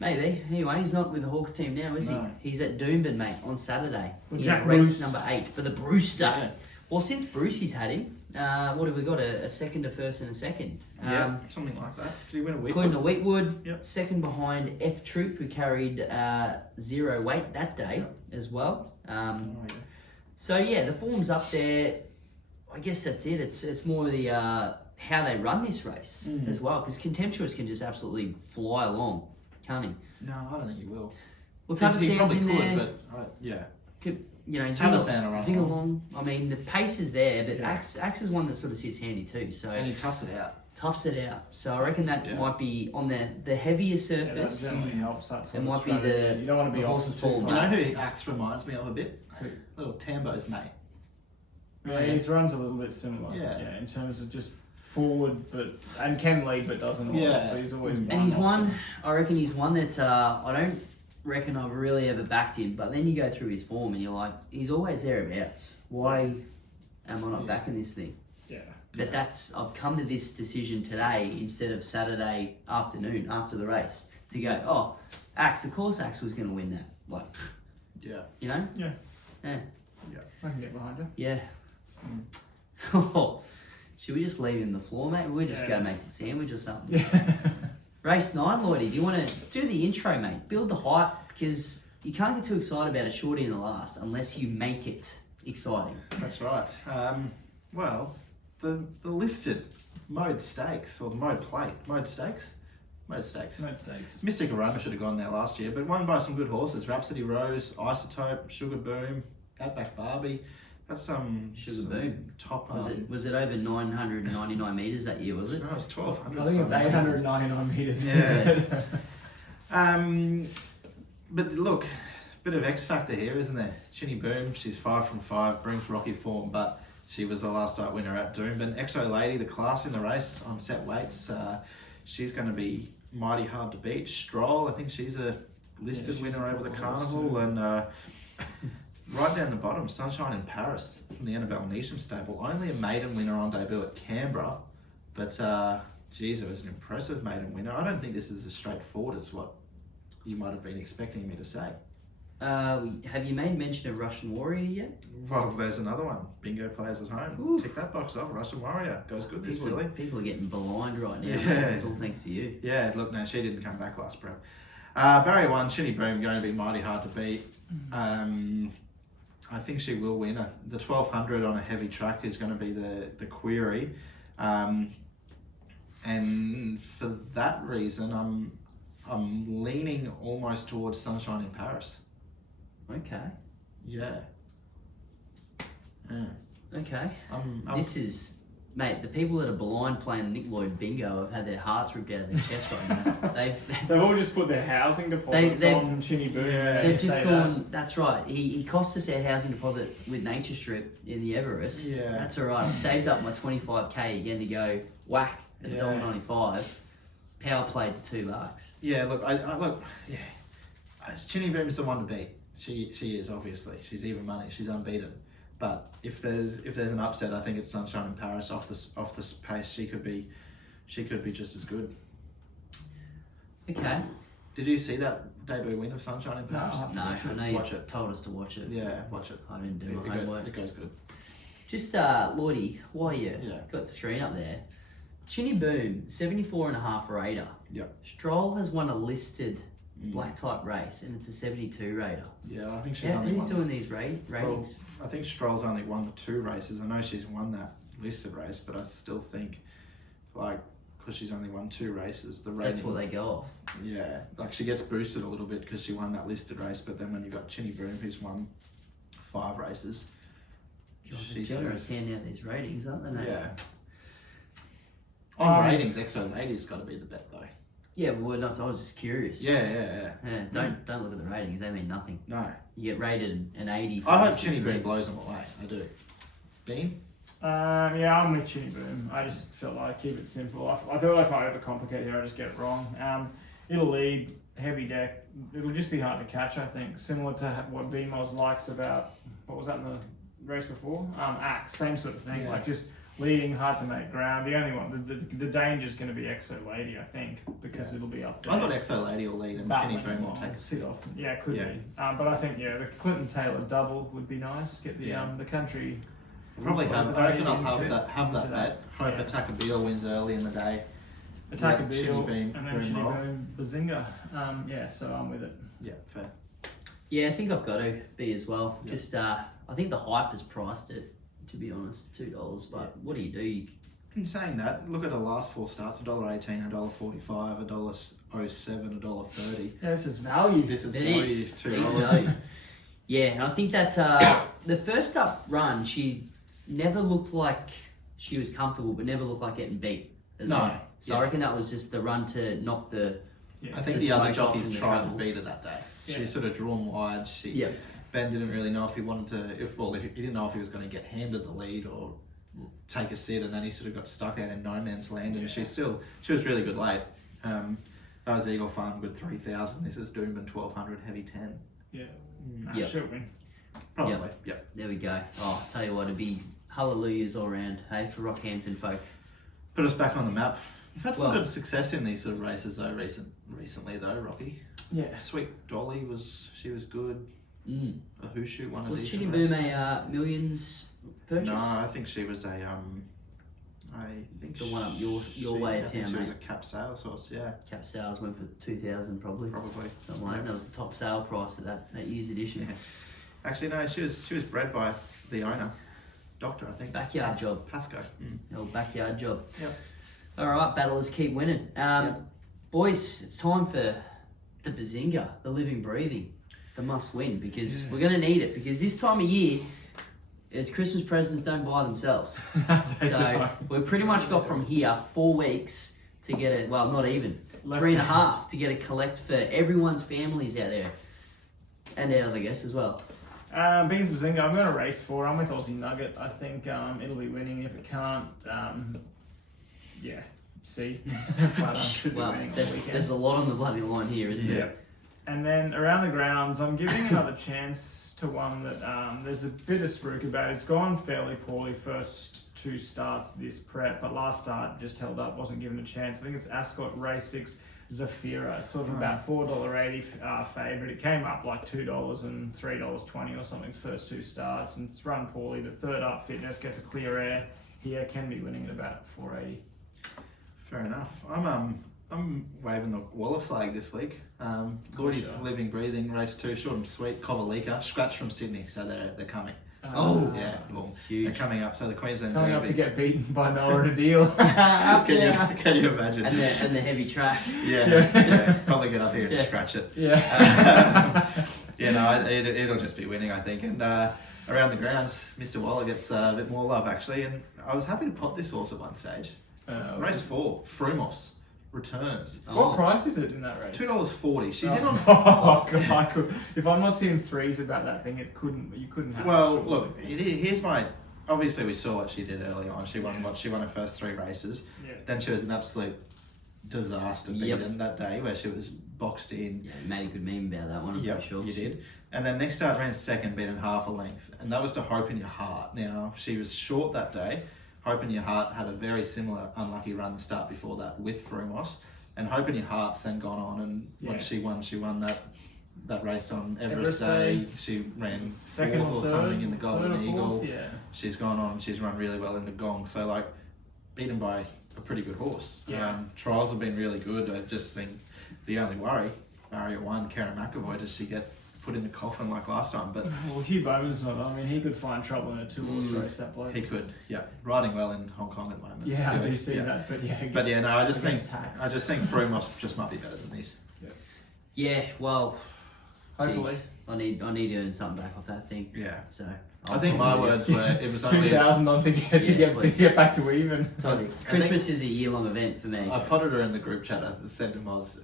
Maybe. Anyway, he's not with the Hawks team now, is No. he? He's at Doomben, mate, on Saturday. Well, in Jack race Bruce. number 8 for the Brewster. Yeah. Well, since Brucey's had him, what have we got? A second, a first, and a second. Something like that. Did he win a week? Including a Wheatwood. Yep. Second behind F Troop, who carried 0 weight that day as well. So yeah, the form's up there. I guess that's it. It's more the how they run this race as well, because Contemptuous can just absolutely fly along, can't he? No, I don't think he will. Well, He Taversan's probably in could, there. but yeah. Zing will run along. I mean, the pace is there, but Yeah. Axe is one that sort of sits handy too. So And he toughs it out. toughs it out. So I reckon that Yeah. might be on the heavier Yeah, that surface. generally helps. That sort It of might be strategy. the- you don't want to be the off horse's too fault, far. You know who Axe reminds me of a bit? Who? Little Tambo's mate. Yeah, his run's a little bit similar. Yeah. In terms of just forward, and can lead but doesn't always. Yeah. But he's always And he's off one, I reckon he's one that I don't reckon I've really ever backed him, but then you go through his form and you're like, he's always thereabouts. Why am I not backing this thing? Yeah. But I've come to this decision today instead of Saturday afternoon after the race to go, of course Axe was going to win that. Like, Yeah. you know? Yeah. Yeah. I can get behind you. Yeah. Should we just leave him the floor, mate? We'll just go make a sandwich or something. Yeah. Race 9, Lloydie, do you want to do the intro, mate? Build the hype, because you can't get too excited about a shorty in the last unless you make it exciting. That's right. Well, the listed mode stakes, or the mode stakes. Mystic Aroma should have gone there last year, but won by some good horses. Rhapsody Rose, Isotope, Sugar Boom, Outback Barbie. That's Sugar Boom. Top. Was it over 999 metres that year, was it? No, it was 1200. I think it's 899 metres. Yeah. But look, bit of X factor here, isn't there? Chinny Boom, she's 5 from 5, brings rocky form, but she was the last start winner at Doomben. Exo Lady, the class in the race on set weights, she's going to be mighty hard to beat. Stroll, I think she's a listed winner over the carnival, and right down the bottom, Sunshine in Paris from the Annabelle Neesham stable. Only a maiden winner on debut at Canberra, but geez, it was an impressive maiden winner. I don't think this is as straightforward as what you might have been expecting me to say. Have you made mention of Russian Warrior yet? Well, there's another one. Bingo players at home. Ooh. Tick that box off. Russian Warrior goes good this filly. People are getting blind right now. Yeah. It's all thanks to you. Yeah, look, no, she didn't come back last prep. Barrier 1, Chinny Boom, going to be mighty hard to beat. I think she will win. The 1200 on a heavy track is going to be the query. And for that reason, I'm leaning almost towards Sunshine in Paris. Okay. Yeah. Okay. I'm This is, mate, the people that are blind playing Nick Lloyd Bingo have had their hearts ripped out of their chest right now. They've all just put their housing deposits on Chinny Boom. They've just gone, that's right. He cost us our housing deposit with Nature Strip in the Everest. Yeah. That's all right. I've saved up my 25k again to go whack at $1.95. Power played to $2. Yeah, look, Chinny Boom's the one to beat. She is, obviously. She's even money. She's unbeaten. But if there's an upset, I think it's Sunshine in Paris off this pace. She could be just as good. Okay. Did you see that debut win of Sunshine in Paris? No, I know you Watch it. told us to watch it. Yeah, watch it. I didn't do my homework. It goes good. Just, Lloydie, while you Yeah. got the screen up there, Chinny Boom, 74.5 rater. Yep. Stroll has won a listed black type race, and it's a 72 rater. Yeah, I think she's Yeah, only who's won. doing these ratings? Well, I think Stroll's only won the 2 races. I know she's won that listed race, but I still think, because she's only won 2 races, the rating... That's what they go off. Yeah, she gets boosted a little bit because she won that listed race, but then when you've got Chinny Boom, who's won 5 races... They're generous handing out these ratings, aren't they? Yeah. On ratings, Exo Lady's got to be the bet, though. Yeah, well, not, I was just curious. Yeah. Don't look at the ratings; they mean nothing. No. You get rated an 80. For I hope most Chinny of the Boom blows them away. I do. Bean? Yeah, I'm with Chinny Boom. I just felt like keep it simple. I feel like if I overcomplicate here, I just get it wrong. It'll lead heavy deck. It'll just be hard to catch. I think similar to what BMOS likes about what was that in the race before? Axe, same sort of thing. Yeah. Like just leading, hard to make ground. The only one, the danger's going to be Exo Lady, I think, because it'll be up there. I thought Exo Lady will lead and Chinny Boom will take sit off. Yeah, could Yeah. be. But I think the Clinton Taylor double would be nice. Get the country. Probably have. I reckon I'll have into that bet. Hope Attackabeel wins early in the day. Attack a Let beetle, Chinny and Boom then boom Chinny roll. Boom Bazinga. So I'm with it. Yeah, fair. Yeah, I think I've got to be as well. Yeah. Just, I think the hype has priced it. To be honest, $2. But what do? In saying that, look at the last 4 starts: $1.18, $1.45, $1.07, $1.30. Yeah, this is value. This is It value, is. $2. Yeah, and I think that the first up run, she never looked like she was comfortable, but never looked like getting beat as well. So I reckon that was just the run to knock the. I think the other jockeys tried to beat her that day. Yeah. She sort of drawn wide. Ben didn't really know if he wanted to. If he didn't know if he was going to get handed the lead or take a sit, and then he sort of got stuck out in no man's land. And she was really good late. That was Eagle Farm, good 3,000. This is Doomben 1,200, heavy 10. Yeah. Yep. Should win. Probably. Yep. There we go. Oh, tell you what, it'd be hallelujahs all round, hey, for Rockhampton folk. Put us back on the map. We've had some good success in these sort of races though recently though, Rocky. Yeah. Sweet Dolly was good. A Hooshoot one Was of these. Chitty Boom a millions purchase? No, I think she was a The one up your way of town, she was mate. a cap sales horse, yeah. Cap sales went for 2,000 probably. Probably. Something like that. That was the top sale price of that year's edition. Yeah. Actually no, she was bred by the owner. Doctor, I think. Backyard job. Pasco. The old backyard job. Yep. Alright, battlers keep winning. Boys, it's time for the Bazinga, the living breathing, the must win, because we're going to need it, because this time of year, as Christmas presents don't buy themselves. So we've pretty much got from here 4 weeks to get it, well, not even, 3.5 to get a collect for everyone's families out there. And ours, I guess, as well. Beans Bazinga, I'm going to race 4. I'm with Aussie Nugget. I think it'll be winning. If it can't, see. But, should be Well, winning on the weekend. there's a lot on the bloody line here, isn't there? And then around the grounds, I'm giving another chance to one that there's a bit of spruik about. It's gone fairly poorly first 2 starts this prep, but last start just held up, wasn't given a chance. I think it's Ascot Race 6 Zafira, sort of about $4.80 favourite. It came up like $2 and $3.20 or something its first 2 starts, and it's run poorly. The third up fitness gets a clear air here, can be winning at about $4.80. Fair enough. I'm waving the Waller flag this week. Gordy's living, breathing, race 2, short and sweet. Covalika, scratch from Sydney, so they're coming. Yeah, boom. Huge. They're coming up. So the Queensland Coming up Derby. to get beaten by Noah at a deal. Can you imagine? And the heavy track. Yeah. Probably get up here and scratch it. Yeah. It'll just be winning, I think. And around the grounds, Mr. Waller gets a bit more love actually. And I was happy to pop this horse at one stage. Race 4, Frumos returns. What price is it in that race? $2.40. She's in on. Oh God! If I'm not seeing 3s about that thing, you couldn't have. Well, it. look, here's my. Obviously, we saw what she did early on. She won her first 3 races. Yeah. Then she was an absolute disaster beaten that day, where she was boxed in. Yeah, you made a good meme about that one. I'm pretty sure You did. And then next start ran second, beaten half a length, and that was to Hope in Your Heart. Now she was short that day. Hope in Your Heart had a very similar unlucky run the start before that with Frumos, and Hope in Your Heart's then gone on, and once she won that race on Everest Day. She ran second fourth or something in the Golden Eagle. Yeah. She's gone on and she's run really well in the Gong. So like beaten by a pretty good horse. Yeah. Trials have been really good. I just think the only worry, barrier 1, Karen McAvoy, does she get put in the coffin like last time? But Well, Hugh Bowman's not. I mean, he could find trouble in a 2-horse race. That bloke. he could, riding well in Hong Kong at the moment. Yeah, I do see that. But no, I just think against Tax. Frumos just might be better than these. Yeah, well, Hopefully. geez, I need to earn something back off that thing. Yeah. So I think my words were it was only 2,000 on to get back to even. Totally. Christmas is a year-long event for me. I potted her in the group chat. I said to Moz,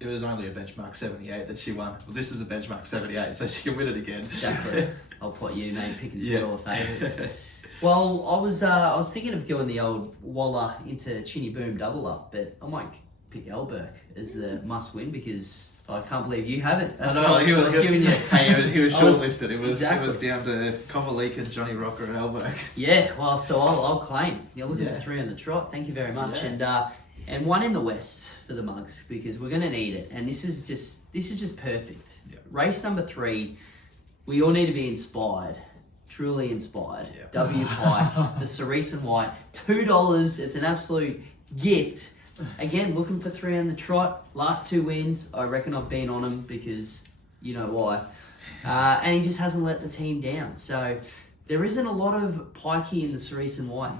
it was only a benchmark 78 that she won. Well, this is a benchmark 78, so she can win it again. Exactly. I'll pot you, mate, picking $2 favourites. Well, I was thinking of going the old Waller into Chinny Boom double up, but I might pick Elberk as the must win because I can't believe you haven't. That's what I was giving you. Hey, he was shortlisted. It was Exactly. down to Kovalika, Johnny Rocker, and Elberk. Yeah, well, so I'll claim. You're looking for 3 on the trot. Thank you very much. Yeah. And 1 in the West for the Mugs because we're going to need it. And this is just perfect. Yep. Race number 3, we all need to be inspired. Truly inspired. Yep. W Pike, the Cerise and White, $2. It's an absolute gift. Again, looking for 3 on the trot. Last 2 wins, I reckon I've been on him because you know why. And he just hasn't let the team down. So there isn't a lot of pikey in the Cerise and White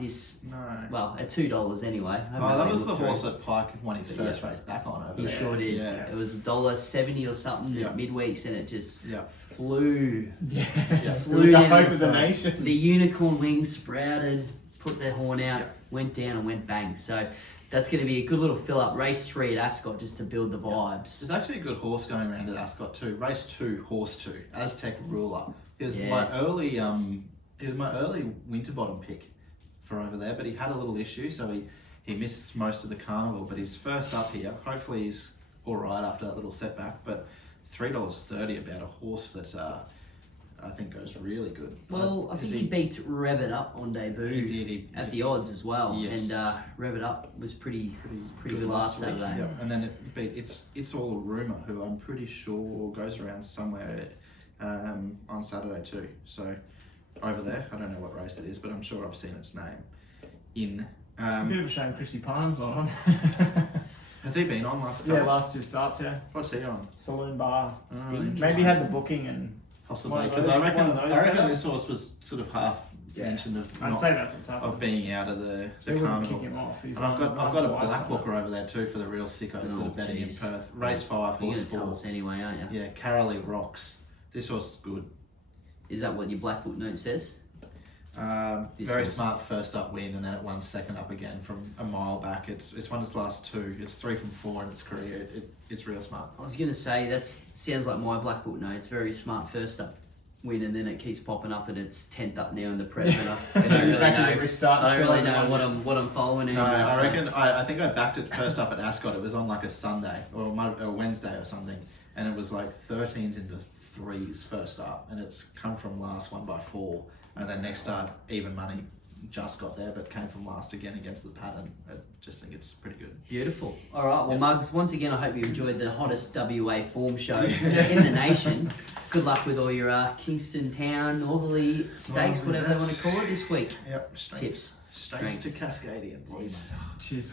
well, at $2 anyway. That was the horse that Pike won his first race back on over He there. sure did. Yeah. It was $1.70 or something at midweeks and it just flew. Flew The down hope the of the side. nation. The unicorn wings sprouted, put their horn out, went down and went bang. So that's going to be a good little fill up. Race 3 at Ascot just to build the vibes. There's actually a good horse going around at Ascot too. Race 2, Horse 2, Aztec Ruler. He was my early Winterbottom pick for over there, but he had a little issue, so he missed most of the carnival. But he's first up here. Hopefully he's all right after that little setback. But $3.30 about a horse that's I think goes really good. Well, I think he beat Rev It Up on debut. He did. At the odds as well. Yes. And Rev It Up was pretty good last week. Saturday. Yep. And then it beat It's All a Rumour, who I'm pretty sure goes around somewhere on Saturday too. So over there, I don't know what race it is, but I'm sure I've seen its name in. A bit of a shame Chrissy Palm's not on. Has he been on last? Yeah, last 2 starts. Yeah. What's he on? Saloon Bar. Sting. Maybe had the booking and. Possibly, One of because those- I reckon one of those this setups. horse was sort of half mentioned of I'd say that's what's happening. of being out of the They wouldn't carnival. kick him off. He's And I've won got a twice black on booker over there too for the real sickos that Oh, are betting in jeez. Perth. Race 5, You're horse going to tell 4. us anyway, aren't you? Yeah, Carolee Rocks. This horse is good. Is that what your black book note says? This Very horse. smart first up win, and then it won second up again from a mile back. It's won its last 2. It's 3 from 4 in its career. It's real smart. I was going to say, that sounds like my black book note. It's very smart first up win, and then it keeps popping up, and it's 10th up now in the prep. And I don't really Back to know. every start, I don't really still know hasn't what I'm following No, anymore. I so- reckon. I think I backed it first up at Ascot. It was on like a Sunday or a Wednesday or something, and it was like 13s into 3s first up, and it's come from last one by 4, and then next start even money just got there, but came from last again against the pattern. I just think it's pretty good. Beautiful. All right, well, Muggs, once again, I hope you enjoyed the hottest WA form show in the nation. Good luck with all your Kingston Town, Northerly Stakes, whatever they want to call it this week. Yep. Tips. Strength to Cascadian. See you, mate. Cheers.